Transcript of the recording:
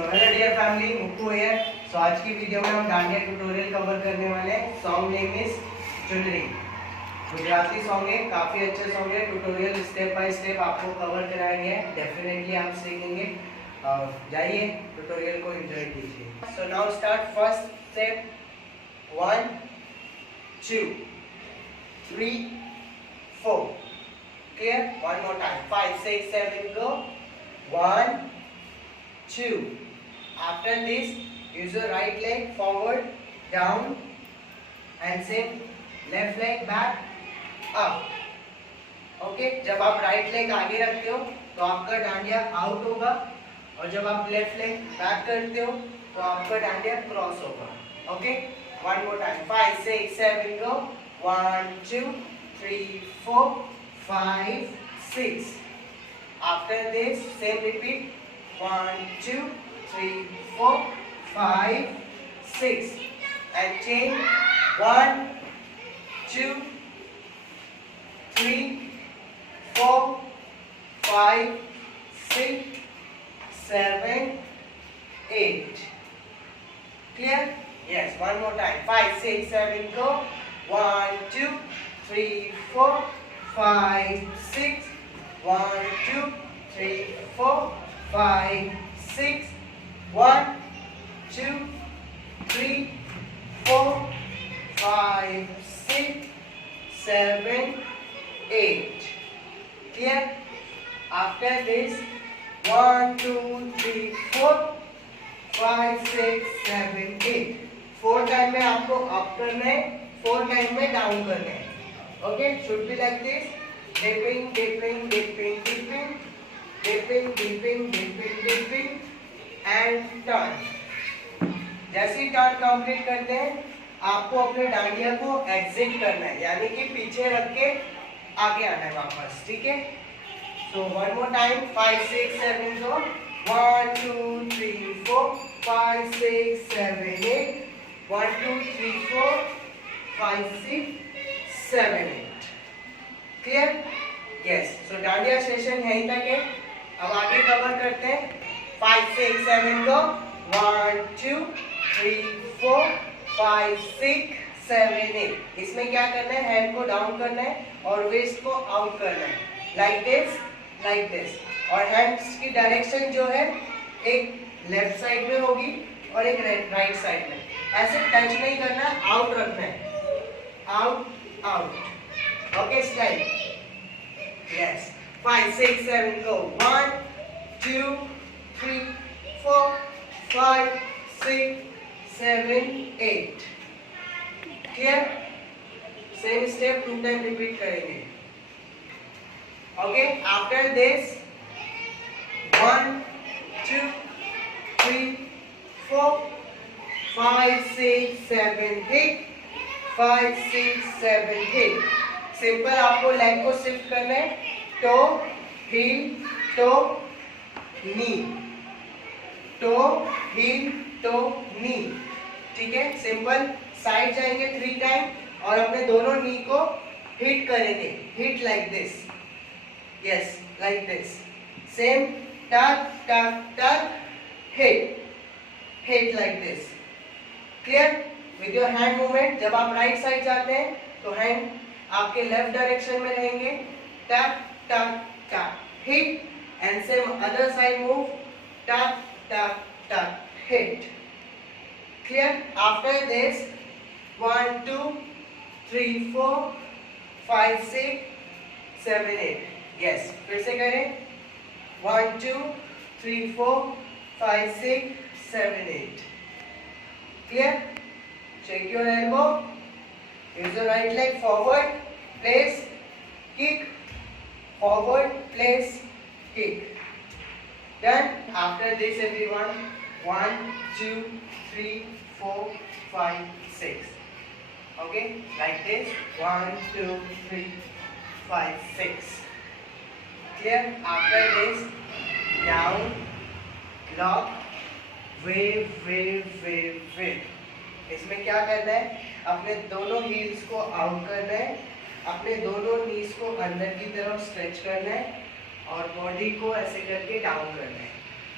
So hello dear family, Mukku here. So आज की video में हम डांडिया ट्यूटोरियल कवर करने वाले हैं। सॉन्ग नेम इज चुनरी। गुजराती सॉन्ग है, काफ़ी अच्छा सॉन्ग है। ट्यूटोरियल स्टेप बाय स्टेप आपको कवर कराया गया है, डेफिनेटली आप सीखेंगे। जाइए ट्यूटोरियल को एंजॉय कीजिए। So now start first step. 1 2 3 4 clear. One more time. 5 6 7 go. 1 2. After this, use your right leg forward, down, and same left leg back, up. Okay? जब आप right leg आगे रखते हो तो आपका डांडिया आउट होगा, और जब आप लेफ्ट लेग बैक करते हो तो आपका डांडिया क्रॉस होगा। Okay? One more time. 5 6 7 go. 1 2 3 4 5 6. After this, same repeat. 1 2 3 4 5 6, and change. 1 2 3 4 5 6 7 8. Clear? Yes. One more time. 5 6 7 go. 1 2 3 4 5 6. 1 2 3 4 5 6. 1 2 3 4 5 6 7 8. Clear? After this, 1 2 3 4 5 6 7 8. 4 time में आपको अप करना है, 4 टाइम में डाउन करना है। Okay? Should be like this. Dipping, dipping, dipping, dipping, dipping, dipping, dipping, dipping, and turn. जैसे ही turn complete करते हैं, आपको अपने डांडिया को एग्जिट करना है, यानी कि पीछे रख के आगे आना है वापस। ठीक है? So one more time. 5 6 7 go. 1 2 3 4 5 6 7 8. 1 2 3 4 5 6 7 8. Clear? Yes. सो डांडिया सेशन यहीं तक है। अब आगे कवर करते हैं. 5 6 7 go. 1 2 3 4 5 6 7 8. इसमें क्या करना है? हैंड को डाउन करना है और वेस्ट को आउट करना है, लाइक दिस, लाइक दिस। और हैंड्स की डायरेक्शन जो है एक लेफ्ट साइड में होगी और एक राइट साइड में। ऐसे टच नहीं करना, आउट रखना है, out out. Okay, slide. Yes. 5 6 7 go. 1 2 3 4 5 6 7 8. Clear? Same step 2 times repeat करेंगे. Okay. After this, 1 2 3 4 5 6 7 8. 5 6 7 8. सिंपल आपको लेग को शिफ्ट करना है. Toe heel toe knee, toe heel toe knee. ठीक है? सिंपल साइड जाएंगे 3 टाइम और अपने दोनों नी को हिट करेंगे. Hit like this. Yes, like this. Same टक टक टक hit, hit like this. Clear? With your hand movement. जब आप राइट साइड जाते हैं तो हैंड आपके लेफ्ट डायरेक्शन में रहेंगे. टक टक टक hit, and same other side move. टक टक टक hit. Clear? After this 1 2 3 4 5 6 7 8. Yes, फिर से करें. 1 2 3 4 5 6 7 8. Clear? Check your elbow. Use your right leg forward, place, kick, forward, place, kick. Done. After this, everyone, 1 2 3 4 5 6. Okay, like this. 1 2 3 5 6. Clear? After this, down, lock, wave, wave, wave, wave. इसमें क्या करना है? अपने दोनों heels को out करना है, अपने दोनों नीज को अंदर की तरफ स्ट्रेच करना है और बॉडी को ऐसे करके डाउन करना है.